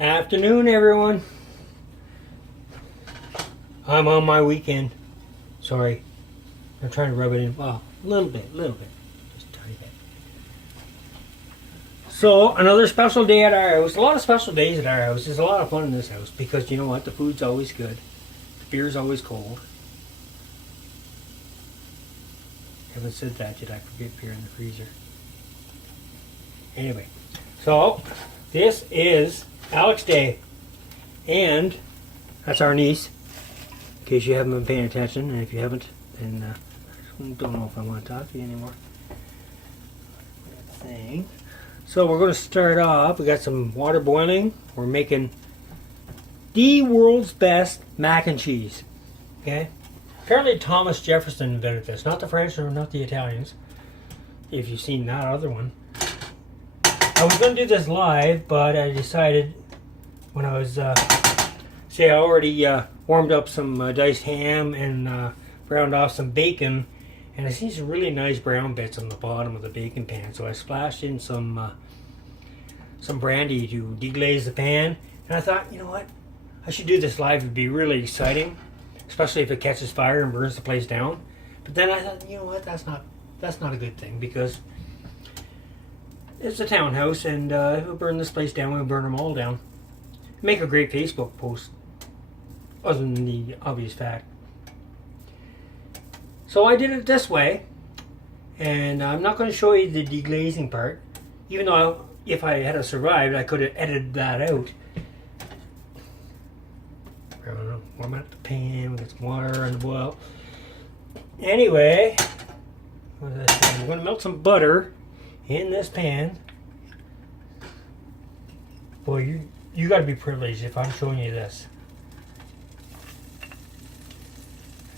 Afternoon, everyone. I'm on my weekend. Sorry. I'm trying to rub it in. Well, a little bit. Just a tiny bit. So, another special day at our house. A lot of special days at our house. There's a lot of fun in this house because you know what? The food's always good. The beer's always cold. Haven't said that yet. I forget beer in the freezer. Anyway, so this is Alex Day, and that's our niece. In case you haven't been paying attention, and if you haven't, then I don't know if I want to talk to you anymore. Thing. So we're going to start off. We got some water boiling. We're making the world's best mac and cheese. Okay. Apparently Thomas Jefferson invented this, not the French or not the Italians. If you've seen that other one. I was going to do this live, but I decided when I was, I already warmed up some diced ham and browned off some bacon, and I see some really nice brown bits on the bottom of the bacon pan. So I splashed in some brandy to deglaze the pan, and I thought, you know what, I should do this live. It'd be really exciting, especially if it catches fire and burns the place down. But then I thought, you know what, that's not a good thing, because it's a townhouse, and if we burn this place down, we'll burn them all down. Make a great Facebook post, other than the obvious fact. So I did it this way, and I'm not going to show you the deglazing part, even though if I had survived, I could have edited that out. I don't know, warm up the pan, we got some water on the boil. Anyway, what is this? I'm going to melt some butter in this pan. Boy, you got to be privileged if I'm showing you this.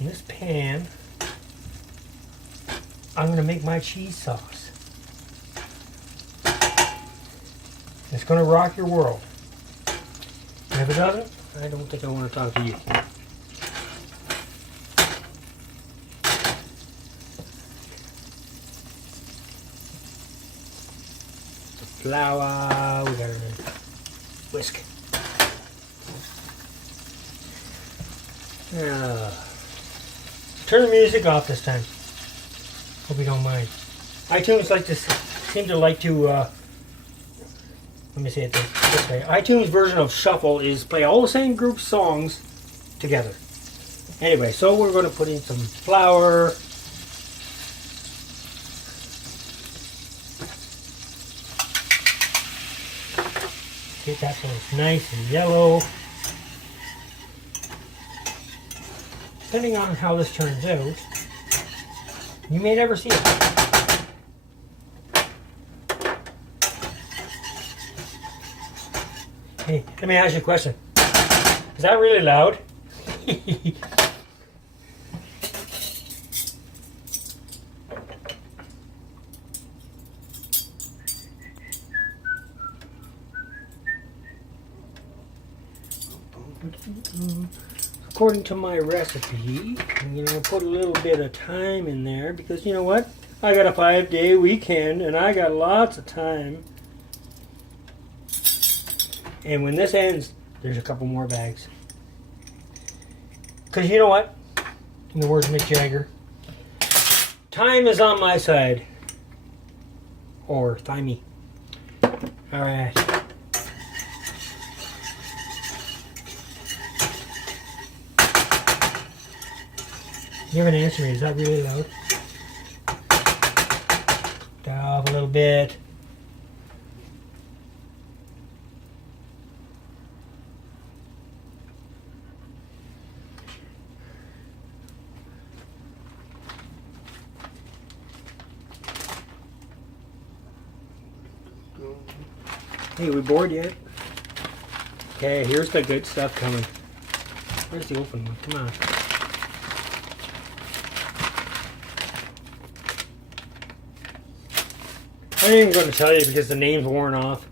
In this pan, I'm going to make my cheese sauce. It's going to rock your world. And if it doesn't, I don't think I want to talk to you. Flour, we got to whisk. Turn the music off this time. Hope you don't mind. iTunes seem to like to, let me say it this way. iTunes version of Shuffle is play all the same group songs together. Anyway, so we're going to put in some flour. Get that so it's nice and yellow. Depending on how this turns out, you may never see it. Hey, let me ask you a question. Is that really loud? According to my recipe, I'm going to put a little bit of thyme in there because you know what? I got a 5-day weekend and I got lots of time. And when this ends, there's a couple more bags. Because you know what? In the words of Mick Jagger, time is on my side. Or thymie. Alright. You haven't answered me. Is that really loud? Down off a little bit. Hey, we bored yet? Okay, here's the good stuff coming. Where's the open one? Come on. I ain't even going to tell you because the name's worn off.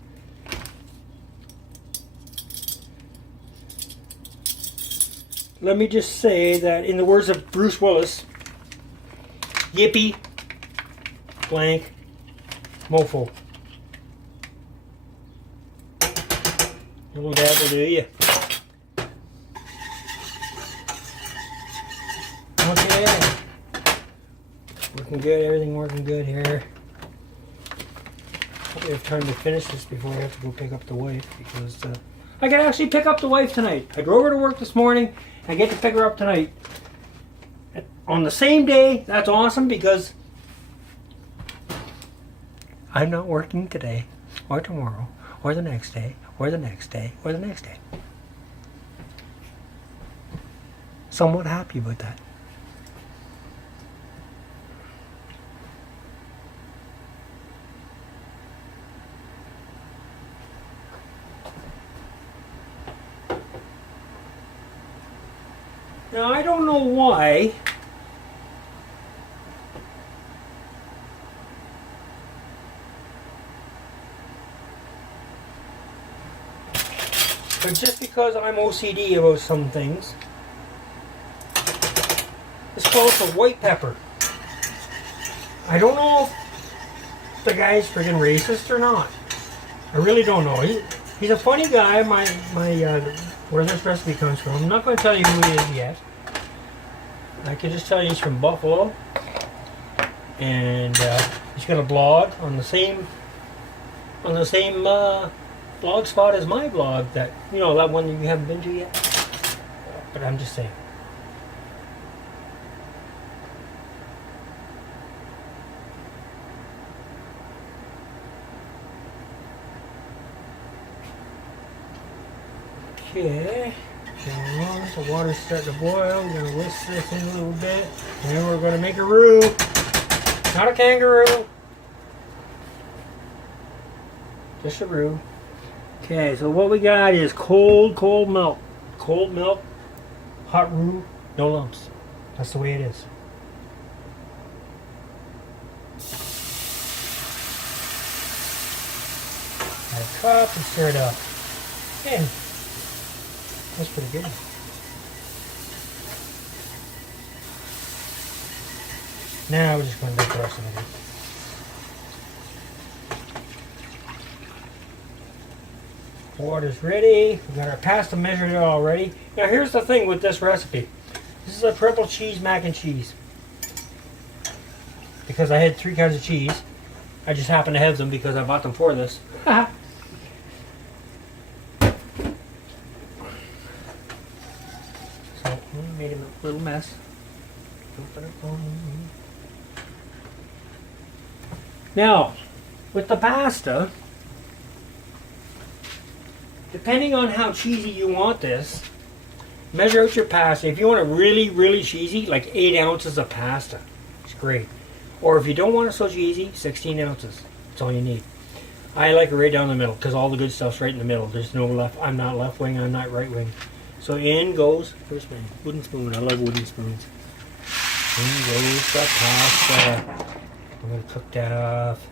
Let me just say that in the words of Bruce Willis, yippee, blank, mofo. A little dab will do you. Okay. Working good, everything working good here. Hope we have time to finish this before I have to go pick up the wife, because I can actually pick up the wife tonight. I drove her to work this morning. I get to pick her up tonight. On the same day. That's awesome, because I'm not working today, or tomorrow, or the next day, or the next day, or the next day. Somewhat happy about that. Now, I don't know why but just because I'm OCD about some things, it's called for white pepper. I don't know if the guy's friggin' racist or not. I really don't know. He's a funny guy. Where this recipe comes from. I'm not going to tell you who he is yet. I can just tell you he's from Buffalo, and he's got a blog on the same blog spot as my blog. That that one that you haven't been to yet. But I'm just saying. Okay, the water's starting to boil. We're going to whisk this in a little bit, and then we're going to make a roux. Not a kangaroo, just a roux. Okay, so what we got is cold milk. Cold milk, hot roux, no lumps. That's the way it is. Add a cup and stir it up. And that's pretty good. Now we're just going to make the rest of it. Water's ready. We've got our pasta measured out already. Now here's the thing with this recipe. This is a triple cheese mac and cheese. Because I had 3 kinds of cheese. I just happen to have them because I bought them for this. Made a little mess. Now, with the pasta, depending on how cheesy you want this, measure out your pasta. If you want it really, really cheesy, like 8 ounces of pasta. It's great. Or if you don't want it so cheesy, 16 ounces. That's all you need. I like it right down the middle, because all the good stuff's right in the middle. There's no left. I'm not left wing, I'm not right wing. So in goes, where's my wooden spoon? I love wooden spoons. In goes the pasta. I'm going to cook that off.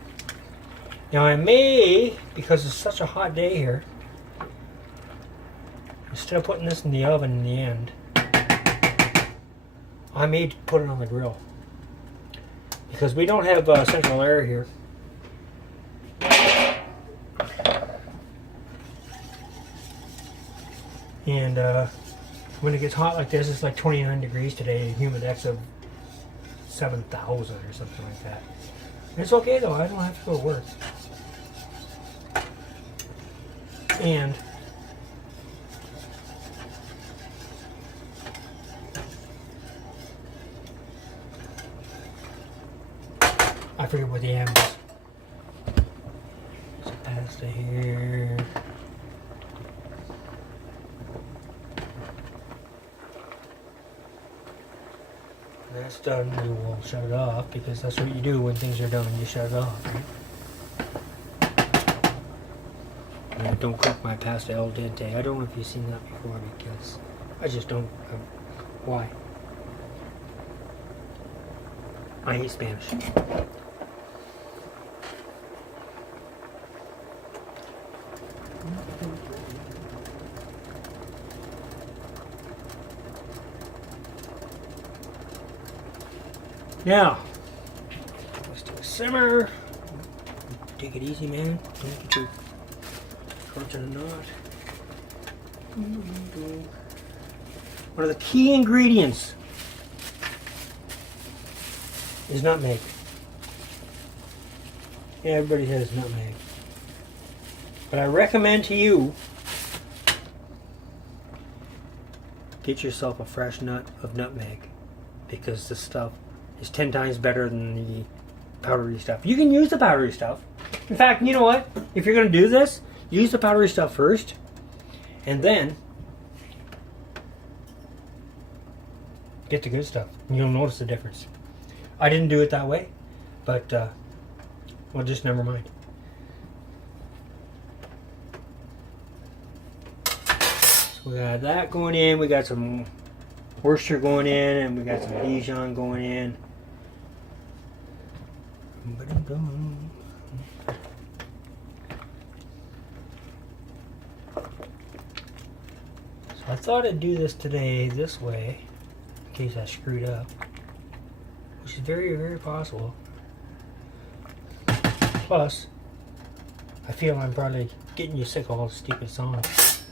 Now I may, because it's such a hot day here, instead of putting this in the oven in the end, I may put it on the grill. Because we don't have central air here. And when it gets hot like this, it's like 29 degrees today, humidex of 7,000 or something like that. And it's okay though, I don't have to go to work. And I forget what the M is. Some pasta here. That's done, we will shut it off, because that's what you do when things are done, you shut it off, right? And I don't cook my pasta al dente. I don't know if you've seen that before, because I just don't. Why? I hate Spanish. Now, let's do a simmer. Take it easy, man. Don't get your torch in a knot. One of the key ingredients is nutmeg. Yeah, everybody says nutmeg. But I recommend to you, get yourself a fresh nut of nutmeg, because this stuff is 10 times better than the powdery stuff. You can use the powdery stuff. In fact, you know what? If you're going to do this, use the powdery stuff first, and then get the good stuff. And you'll notice the difference. I didn't do it that way, but well, just never mind. So we got that going in. We got some Worcester going in, and we got some Dijon going in. So I thought I'd do this today this way, in case I screwed up, which is very, very possible. Plus, I feel I'm probably getting you sick of all the stupid songs.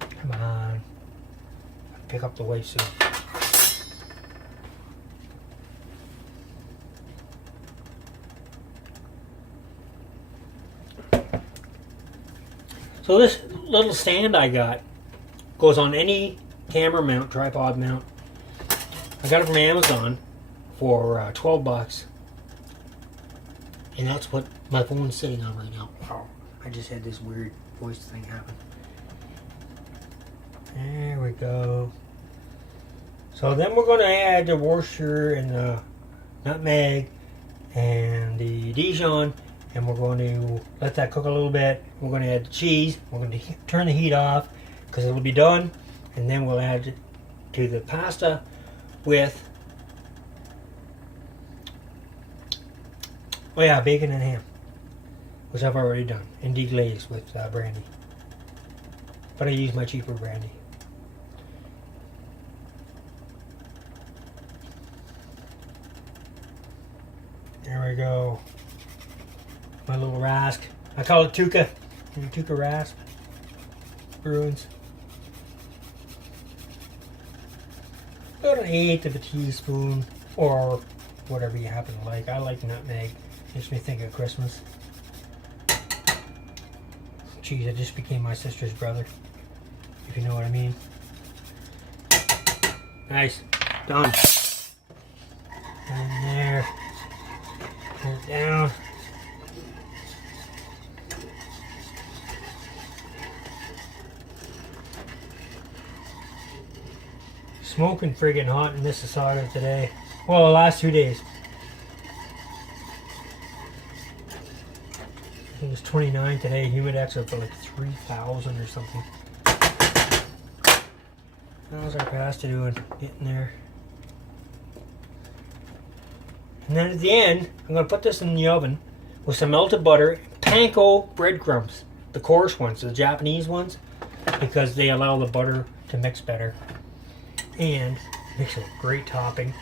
Come on. Pick up the waist suit. So this little stand I got goes on any camera mount, tripod mount. I got it from Amazon for 12 bucks. And that's what my phone's sitting on right now. Oh, I just had this weird voice thing happen. There we go. So then we're going to add the Worcester and the nutmeg and the Dijon, and we're going to let that cook a little bit. We're going to add the cheese. We're going to turn the heat off because it'll be done, and then we'll add to the pasta with, oh yeah, bacon and ham, which I've already done, and deglaze with brandy. But I use my cheaper brandy. There we go. My little rasp. I call it Tuca. Tuca rasp. Bruins. About an eighth of a teaspoon, or whatever you happen to like. I like nutmeg. Makes me think of Christmas. Geez, I just became my sister's brother, if you know what I mean. Nice. Done. And there. Turn it down. Smoking friggin' hot in Mississauga today. Well, the last 2 days. I think it's 29 today. Humidex up to like 3,000 or something. How's our pasta doing? Getting there. And then at the end, I'm going to put this in the oven with some melted butter, panko breadcrumbs, the coarse ones, the Japanese ones, because they allow the butter to mix better. And makes a great topping.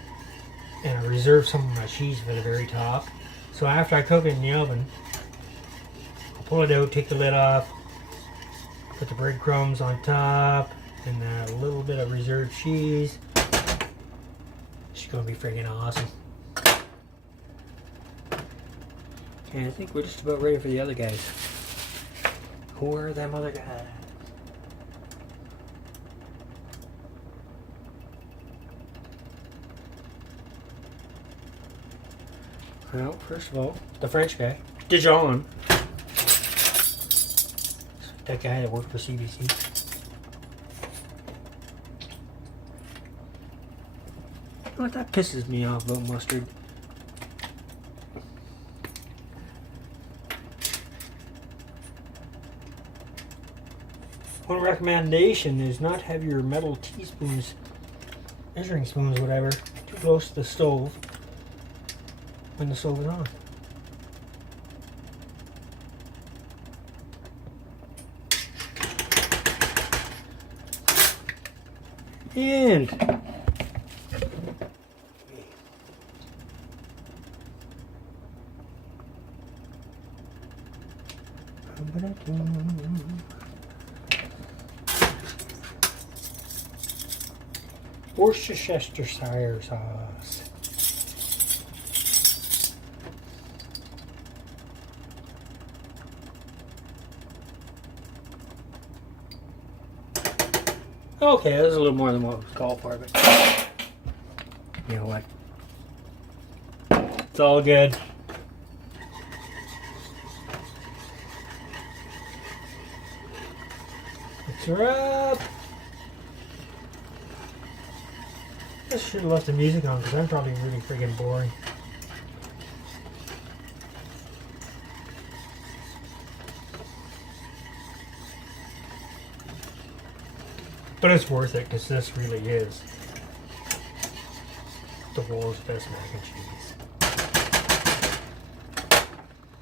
And I reserve some of my cheese for the very top. So after I cook it in the oven, I'll pull it out, take the lid off, put the breadcrumbs on top, and a little bit of reserved cheese. It's going to be freaking awesome. And I think we're just about ready for the other guys. Who are them other guys? Well, first of all, the French guy, Dijon. That guy that worked for CBC. You know what, that pisses me off about mustard. One recommendation is not have your metal teaspoons, measuring spoons, whatever, too close to the stove when the stove is on. And I'm gonna do Worcestershire sauce. Okay, that was a little more than what was called for, but you know what? It's all good. Mix her up. I should have left the music on because I'm probably really freaking boring. But it's worth it because this really is the world's best mac and cheese.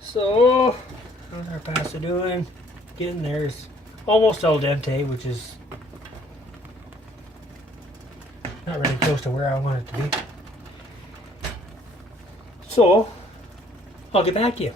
So, how's our pasta doing? Getting there. It's almost al dente, which is not really close to where I want it to be. So, I'll get back to you.